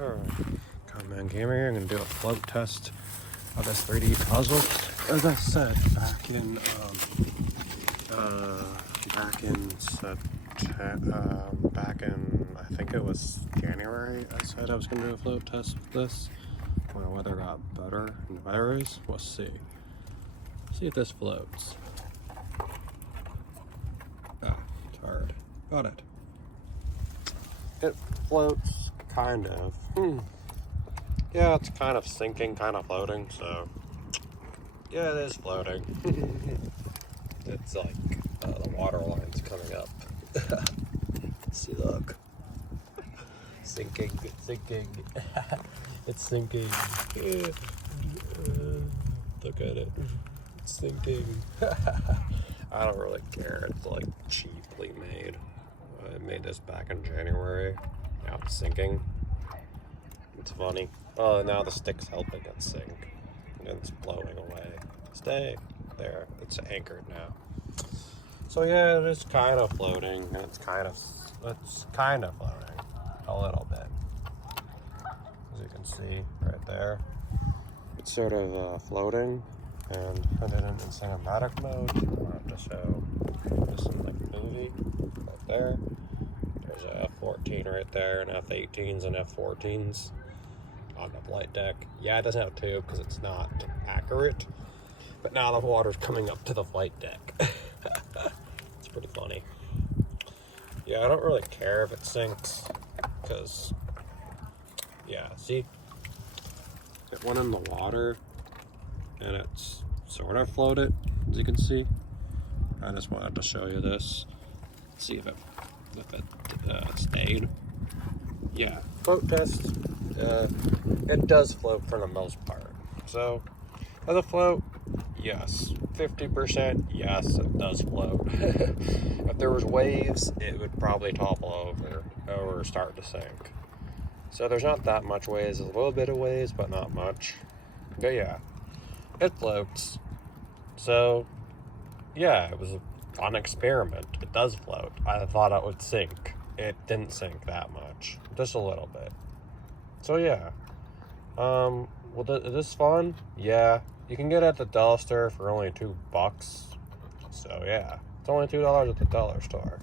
Alright, Conman Gamer here. I'm going to do a float test of this 3D puzzle. As I said, back in I think it was January, I said I was going to do a float test with this. When the weather got better and better is, we'll see. See if this floats. Ah, it's hard. Got it. It floats, kind of. Yeah, it's kind of sinking, kind of floating, so... Yeah, it is floating. It's like, the water line's coming up. See, look. Sinking. It's sinking. Look at it. It's sinking. I don't really care. It's like cheaply made. I made this back in January. Now it's sinking. It's funny. Oh, now the stick's helping it sink. And it's blowing away. Stay there. It's anchored now. So yeah, it is kind of floating. It's kind of floating a little bit. As you can see right there, it's sort of floating. And I did it in cinematic mode. I have to show this in like movie right there. There's a F-14 right there, and F-18s and F-14s on the flight deck. Yeah, it doesn't have two because it's not accurate. But now the water's coming up to the flight deck. It's pretty funny. Yeah, I don't really care if it sinks because, yeah, see? It went in the water and it's sort of floated, as you can see. I just wanted to show you this. See if it stayed. Yeah, float test. It does float for the most part. So, as a float, yes. 50%, yes, it does float. If there was waves, it would probably topple over or start to sink. So there's not that much waves. There's a little bit of waves, but not much. But yeah, it floats. So, yeah, it was a fun experiment. It does float. I thought it would sink. It didn't sink that much. Just a little bit. So yeah. Well, is this fun? Yeah. You can get it at the dollar store for only $2. So yeah. It's only $2 at the dollar store.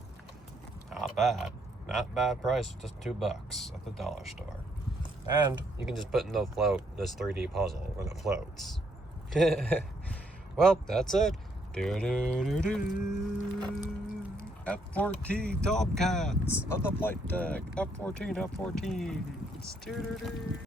Not bad. Not bad price, just $2 at the dollar store. And you can just put in the float this 3D puzzle when it floats. Well, that's it. F-14 Tomcats on the flight deck. F-14, F-14s.